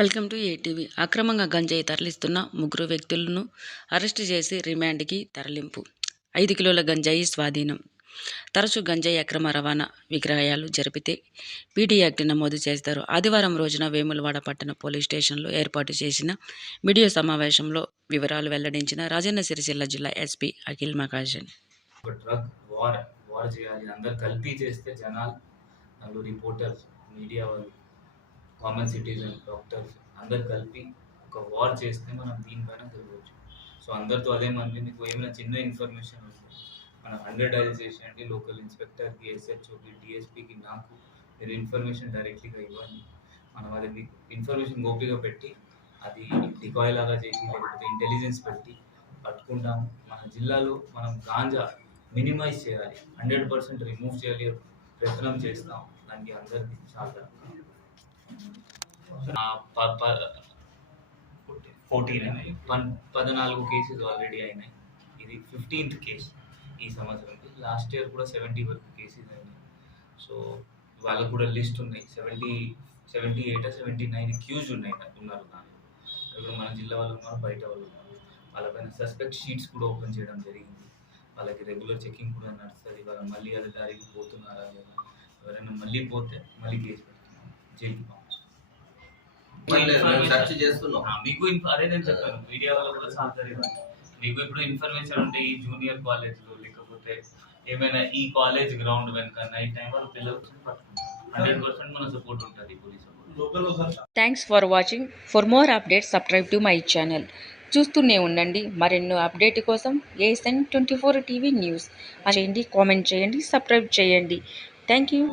Welcome to ATV. అక్రమంగా గంజాయి తరలిస్తున్న ముగ్గురు వ్యక్తులను అరెస్టు చేసి రిమాండ్కి తరలింపు. 5 కిలోల గంజాయి స్వాధీనం. తరచూ గంజాయి అక్రమ రవాణా విక్రయాలు జరిపితే పీడీ యాక్ట్ నమోదు చేస్తారు. ఆదివారం రోజున వేములవాడ పట్టణ పోలీస్ స్టేషన్లో ఏర్పాటు చేసిన మీడియా సమావేశంలో వివరాలు వెల్లడించిన రాజన్న సిరిసిల్ల జిల్లా ఎస్పీ అఖిల్ మకాజన్. వార్ చేయాలి, అందరు కలిపి చేస్తే జనాలు, రిపోర్టర్స్, మీడియా వాళ్ళు, కామన్ సిటిజన్, డాక్టర్స్ అందరు కలిపి ఒక వార్ చేస్తే మనం దీనిపైన గెలవచ్చు. సో అందరితో అదే మంది మీకు ఏమైనా చిన్న ఇన్ఫర్మేషన్ ఉంటే మనం 100 డైల్ చేసేయండి. లోకల్ ఇన్స్పెక్టర్కి, ఎస్హెచ్ఓకి, డిఎస్పీకి, నాకు మీరు ఇన్ఫర్మేషన్ డైరెక్ట్లీగా ఇవ్వండి. మనం అది మీకు ఇన్ఫర్మేషన్ గోపిగా పెట్టి అది డికాయ్ లాగా చేసి లేకపోతే ఇంటెలిజెన్స్ పెట్టి పట్టుకుంటాం. మన జిల్లాలో మనం గాంజా మినిమైజ్ చేయాలి, 100% రిమూవ్ చేయాలి ప్రయత్నం చేస్తాం. దానికి అందరికీ చాలా 14 కేసెస్ ఆల్రెడీ అయినాయి. ఇది 15th కేసు ఈ సంవత్సరం. లాస్ట్ ఇయర్ కూడా 70 వరకు కేసెస్ అయినాయి. సో వాళ్ళకు కూడా లిస్ట్ ఉన్నాయి. 78-79 అక్యూజ్డ్ ఉన్నారు దాంట్లో. ఇప్పుడు మన జిల్లా వాళ్ళు ఉన్నారు, బయట వాళ్ళు ఉన్నారు. వాళ్ళపైన సస్పెక్ట్ షీట్స్ కూడా ఓపెన్ చేయడం జరిగింది. వాళ్ళకి రెగ్యులర్ చెకింగ్ కూడా నడుస్తుంది. వాళ్ళు మళ్ళీ అదే దారికి పోతున్నారా లేదా, ఎవరైనా మళ్ళీ పోతే మళ్ళీ కేసు పెడుతున్నాం, జైలుకి మీకు అదే నేను చెప్పాను, మీడియా వాళ్ళు కూడా సహకరివ్వాలి. మీకు ఇప్పుడు ఇన్ఫర్మేషన్ ఉంటే ఈ జూనియర్ కాలేజ్లో లేకపోతే ఏమైనా ఈ కాలేజ్ గ్రౌండ్ వెనుక నైట్ టైం వాళ్ళు పిల్లలు పట్టుకుంటారు. 100% మన సపోర్ట్ ఉంటుంది, police support. Thanks for watching. For more updates subscribe to my channel. చూస్తూనే ఉండండి మరెన్నో అప్డేట్ కోసం ASN 24 టీవీ న్యూస్ చేయండి, కామెంట్ చేయండి, సబ్స్క్రైబ్ చేయండి. Thank you.